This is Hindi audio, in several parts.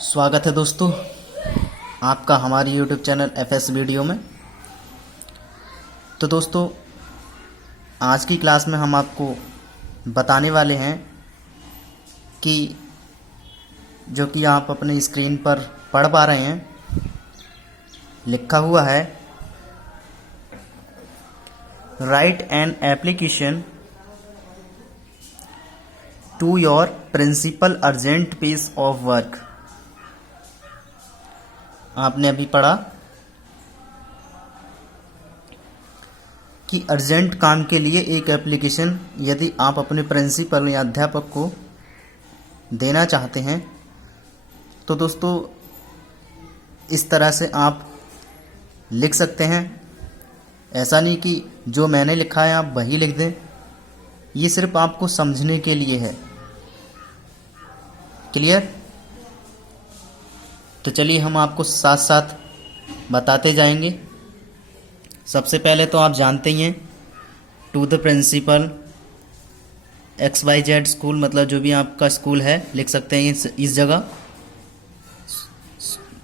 स्वागत है दोस्तों आपका हमारी YouTube चैनल FS वीडियो में। तो दोस्तों आज की क्लास में हम आपको बताने वाले हैं कि जो कि आप अपने स्क्रीन पर पढ़ पा रहे हैं, लिखा हुआ है write an application to your principal urgent piece of work. आपने अभी पढ़ा कि अर्जेंट काम के लिए एक एप्लीकेशन यदि आप अपने प्रिंसिपल या अध्यापक को देना चाहते हैं तो दोस्तों इस तरह से आप लिख सकते हैं। ऐसा नहीं कि जो मैंने लिखा है आप वही लिख दें, ये सिर्फ आपको समझने के लिए है। क्लियर? तो चलिए हम आपको साथ साथ बताते जाएंगे। सबसे पहले तो आप जानते ही हैं to the principal XYZ school, मतलब जो भी आपका स्कूल है लिख सकते हैं इस जगह,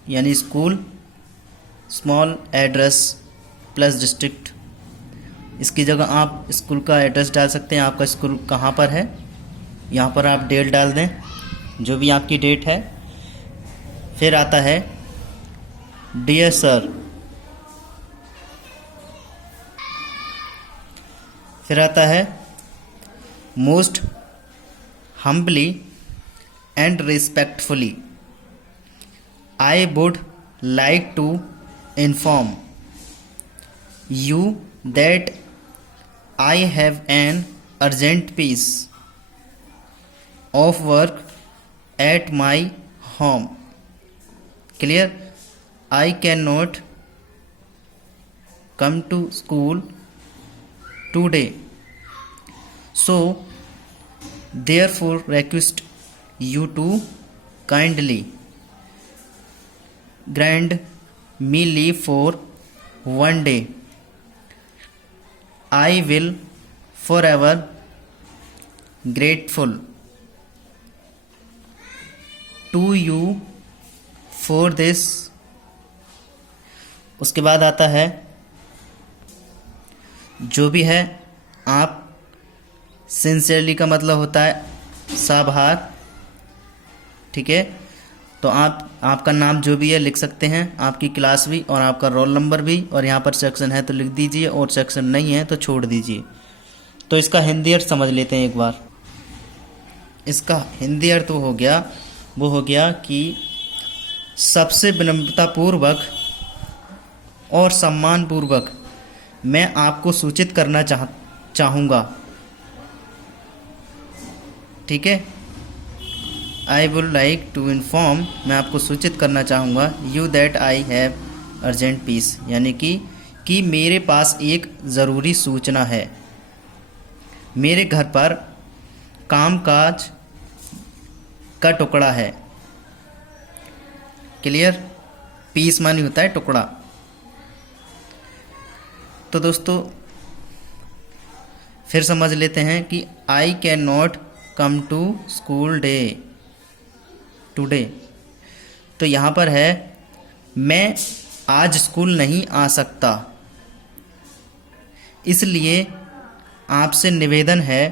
यानी school small address plus district. इसकी जगह आप स्कूल का एड्रेस डाल सकते हैं, आपका स्कूल कहाँ पर है। यहाँ पर आप डेट डाल दें, जो भी आपकी डेट है। फिर आता है डियर सर, फिर आता है most humbly and respectfully I would like to inform you that I have an urgent piece of work at my home. Clear? I cannot come to school today, so therefore request you to kindly grant me leave for one day. I will forever grateful to you for this. उसके बाद आता है जो भी है आप सिंसियरली का मतलब होता है साभार। ठीक है, तो आप आपका नाम जो भी है लिख सकते हैं, आपकी क्लास भी और आपका रोल नंबर भी, और यहाँ पर सेक्शन है तो लिख दीजिए और सेक्शन नहीं है तो छोड़ दीजिए। तो इसका हिंदी अर्थ समझ लेते हैं एक बार। इसका हिंदी अर्थ वो हो गया कि सबसे विनम्रतापूर्वक और सम्मानपूर्वक मैं आपको सूचित करना चाहूँगा। ठीक है, I would like to inform, मैं आपको सूचित करना चाहूँगा you that I have urgent piece, यानी कि मेरे पास एक ज़रूरी सूचना है। मेरे घर पर कामकाज का टुकड़ा है। क्लियर? पीस मानी होता है टुकड़ा। तो दोस्तों फिर समझ लेते हैं कि I can not come to school today. तो यहाँ पर है मैं आज स्कूल नहीं आ सकता, इसलिए आपसे निवेदन है।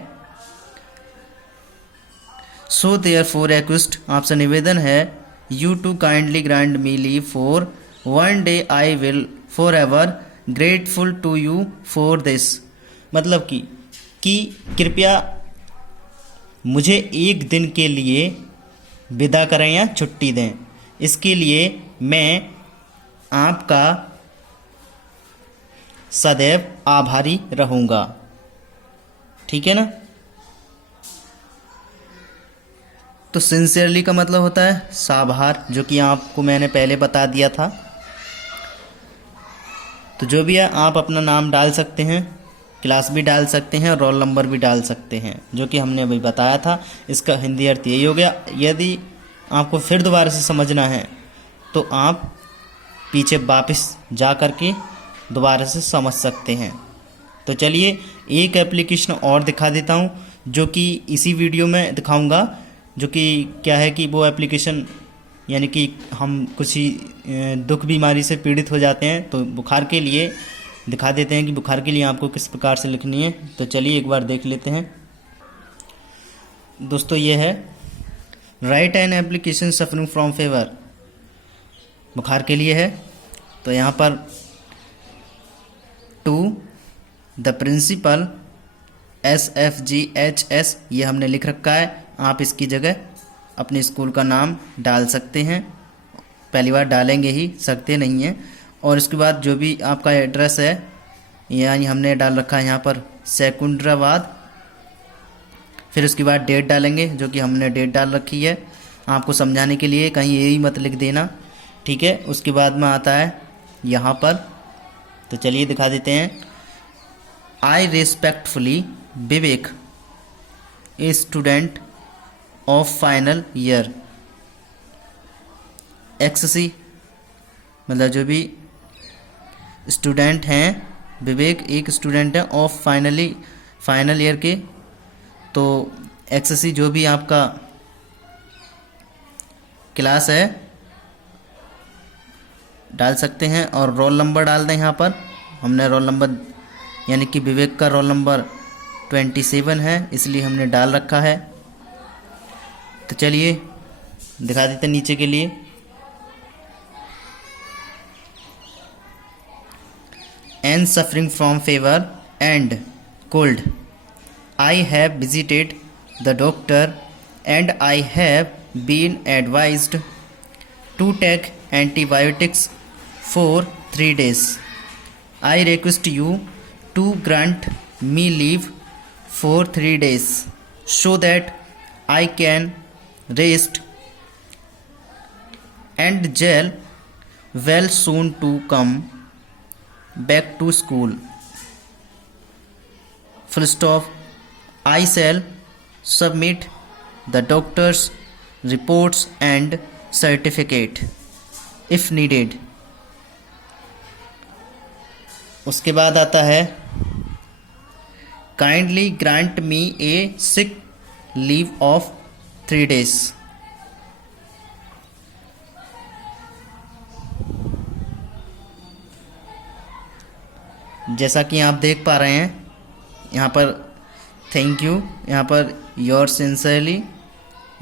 सो देयरफॉर रिक्वेस्ट, आपसे निवेदन है You to kindly grant me leave for one day. I will forever grateful to you for this। मतलब कि कृपया मुझे एक दिन के लिए विदा करें या छुट्टी दें, इसके लिए मैं आपका सदैव आभारी रहूँगा। ठीक है ना? तो सिंसियरली का मतलब होता है साभार, जो कि आपको मैंने पहले बता दिया था। तो जो भी है आप अपना नाम डाल सकते हैं, क्लास भी डाल सकते हैं और रोल नंबर भी डाल सकते हैं, जो कि हमने अभी बताया था। इसका हिंदी अर्थ यही हो गया। यदि आपको फिर दोबारा से समझना है तो आप पीछे वापस जा कर के दोबारा से समझ सकते हैं। तो चलिए एक एप्लीकेशन और दिखा देता हूँ, जो कि इसी वीडियो में दिखाऊंगा, जो कि क्या है कि वो एप्लीकेशन यानी कि हम कुछ ही दुख बीमारी से पीड़ित हो जाते हैं, तो बुखार के लिए दिखा देते हैं कि बुखार के लिए आपको किस प्रकार से लिखनी है। तो चलिए एक बार देख लेते हैं दोस्तों। ये है write an application suffering from fever, बुखार के लिए है। तो यहाँ पर टू द प्रिंसिपल SFGHS ये हमने लिख रखा है। आप इसकी जगह अपने स्कूल का नाम डाल सकते हैं, पहली बार डालेंगे ही, सकते नहीं हैं। और इसके बाद जो भी आपका एड्रेस है, यानी हमने डाल रखा है यहाँ पर सेकुंडराबाद। फिर उसके बाद डेट डालेंगे, जो कि हमने डेट डाल रखी है आपको समझाने के लिए, कहीं यही मत लिख देना, ठीक है। उसके बाद में आता है यहाँ पर, तो चलिए दिखा देते हैं। I respectfully Vivek, a student of final year XC, मतलब जो भी स्टूडेंट हैं, विवेक एक स्टूडेंट है ऑफ फाइनल ईयर के, तो XC जो भी आपका क्लास है डाल सकते हैं। और रोल नंबर डाल दें। यहाँ पर हमने रोल नंबर, यानी कि विवेक का रोल नंबर 27 है, इसलिए हमने डाल रखा है। तो चलिए दिखा देते हैं नीचे के लिए। And suffering from fever and cold, I have visited the doctor and I have been advised to take antibiotics for 3 days. I request you to grant me leave for 3 days so that I can rest and gel well soon to come back to school. Full stop. I shall submit the doctor's reports and certificate if needed. उसके बाद आता है kindly grant me a sick leave of 3 days. जैसा कि आप देख पा रहे हैं यहाँ पर थैंक यू, यहाँ पर योर सिंसियरली,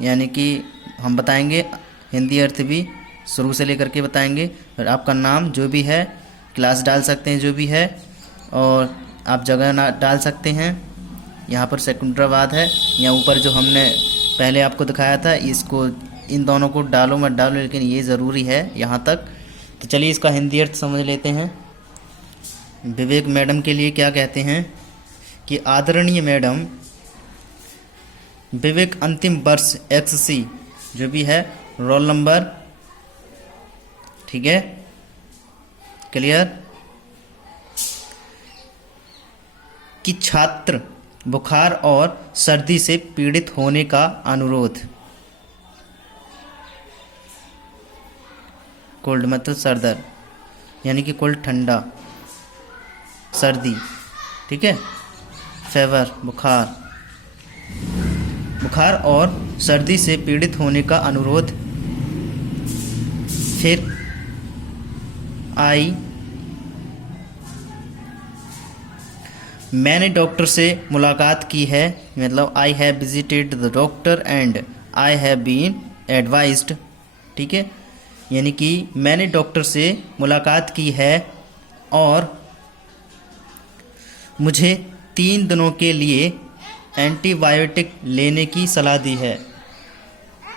यानी कि हम बताएंगे हिंदी अर्थ भी शुरू से लेकर के बताएंगे। और आपका नाम जो भी है, क्लास डाल सकते हैं जो भी है, और आप जगह डाल सकते हैं। यहाँ पर सेकुंडराबाद है, यहाँ ऊपर जो हमने पहले आपको दिखाया था, इसको इन दोनों को डालो मत डालो, लेकिन ये ज़रूरी है यहाँ तक। तो चलिए इसका हिंदी अर्थ समझ लेते हैं। विवेक मैडम के लिए क्या कहते हैं कि आदरणीय मैडम, विवेक अंतिम वर्ष XC जो भी है रोल नंबर, ठीक है, क्लियर, कि छात्र बुखार और सर्दी से पीड़ित होने का अनुरोध। कोल्ड मतलब सरदर, यानी कि कोल्ड ठंडा, सर्दी, ठीक है, फीवर बुखार और सर्दी से पीड़ित होने का अनुरोध। फिर मैंने डॉक्टर से मुलाकात की है, मतलब I have visited the doctor and I have been advised, ठीक है, यानी कि मैंने डॉक्टर से मुलाकात की है और मुझे 3 दिनों के लिए एंटीबायोटिक लेने की सलाह दी है,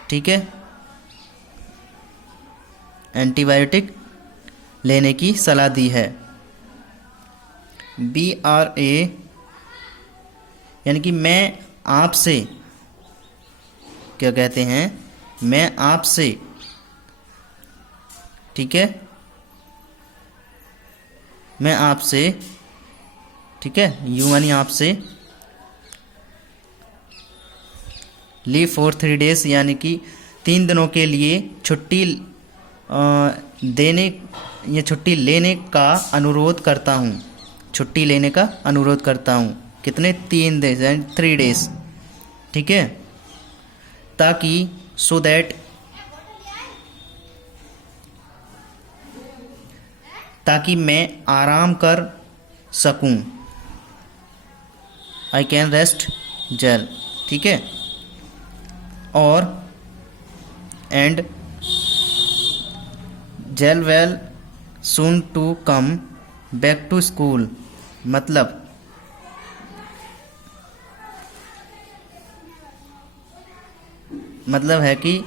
ठीक है, एंटीबायोटिक लेने की सलाह दी है। BRA यानी कि मैं आपसे, क्या कहते हैं, मैं आपसे, ठीक है, मैं आपसे, ठीक है, यू यानी आपसे, लीव फॉर 3 डेज यानी कि 3 दिनों के लिए छुट्टी देने या छुट्टी लेने का अनुरोध करता हूँ, छुट्टी लेने का अनुरोध करता हूँ। कितने? 3 डेज एंड 3 डेज, ठीक है, ताकि सो दैट ताकि मैं आराम कर सकूं। आई कैन रेस्ट जेल, ठीक है। और and jail well soon to come back to school, मतलब है कि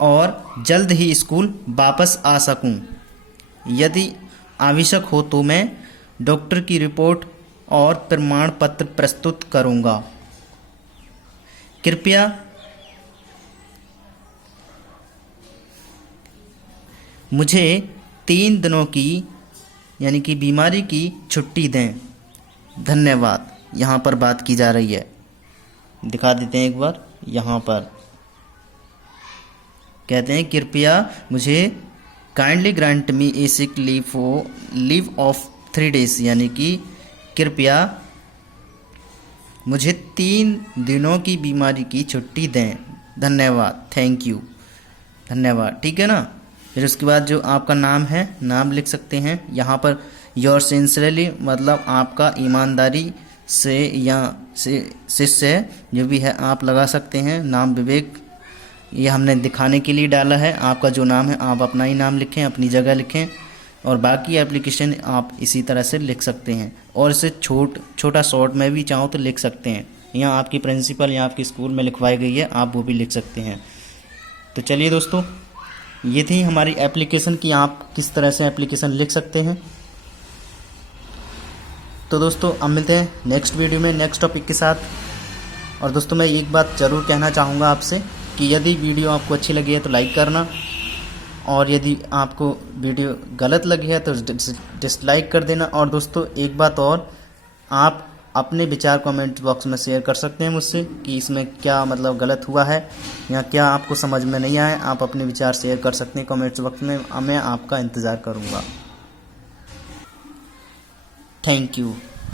और जल्द ही स्कूल वापस आ सकूं। यदि आवश्यक हो तो मैं डॉक्टर की रिपोर्ट और प्रमाण पत्र प्रस्तुत करूंगा। कृपया मुझे 3 दिनों की यानी कि बीमारी की छुट्टी दें। धन्यवाद। यहाँ पर बात की जा रही है, दिखा देते हैं एक बार। यहाँ पर कहते हैं कृपया मुझे kindly grant me A sick leave of 3 days, यानी कि कृपया मुझे 3 दिनों की बीमारी की छुट्टी दें। धन्यवाद, थैंक यू, धन्यवाद, ठीक है ना। फिर उसके बाद जो आपका नाम है, नाम लिख सकते हैं यहाँ पर। योर सिंसियरली मतलब आपका ईमानदारी से या शिष्य जो भी है आप लगा सकते हैं। नाम विवेक, ये हमने दिखाने के लिए डाला है। आपका जो नाम है आप अपना ही नाम लिखें, अपनी जगह लिखें, और बाकी एप्लीकेशन आप इसी तरह से लिख सकते हैं। और इसे छोटा शॉर्ट में भी चाहो तो लिख सकते हैं। यहाँ आपकी प्रिंसिपल या आपके स्कूल में लिखवाई गई है, आप वो भी लिख सकते हैं। तो चलिए दोस्तों, ये थी हमारी एप्लीकेशन की आप किस तरह से एप्लीकेशन लिख सकते हैं। तो दोस्तों अब मिलते हैं नेक्स्ट वीडियो में नेक्स्ट टॉपिक के साथ। और दोस्तों मैं एक बात ज़रूर कहना चाहूँगा आपसे कि यदि वीडियो आपको अच्छी लगी है तो लाइक करना, और यदि आपको वीडियो गलत लगी है तो डिसलाइक कर देना। और दोस्तों एक बात और, आप अपने विचार कमेंट बॉक्स में शेयर कर सकते हैं मुझसे कि इसमें क्या मतलब गलत हुआ है या क्या आपको समझ में नहीं आया। आप अपने विचार शेयर कर सकते हैं कमेंट्स बॉक्स में, मैं आपका इंतज़ार करूँगा। Thank you.